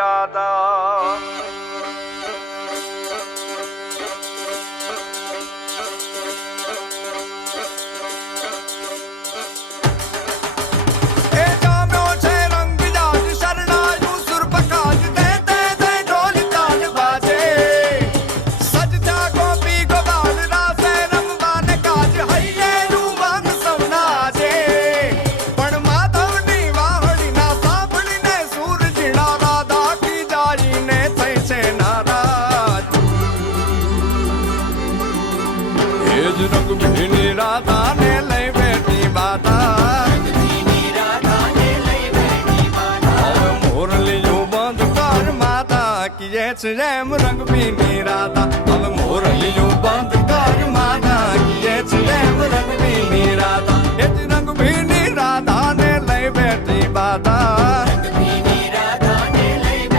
રાધા રંગભીની રાધા ને લઈ બેઠી બાધા હવે મોરલીયું બંધ કર માતા કીએ છે એમ રંગભીની રાધા હવે મોરલીયું બંધ કર માતા કીએ છે એમ રંગભીની રાધા એ જ રંગભીની રાધા ને લઈ બેઠી બાધા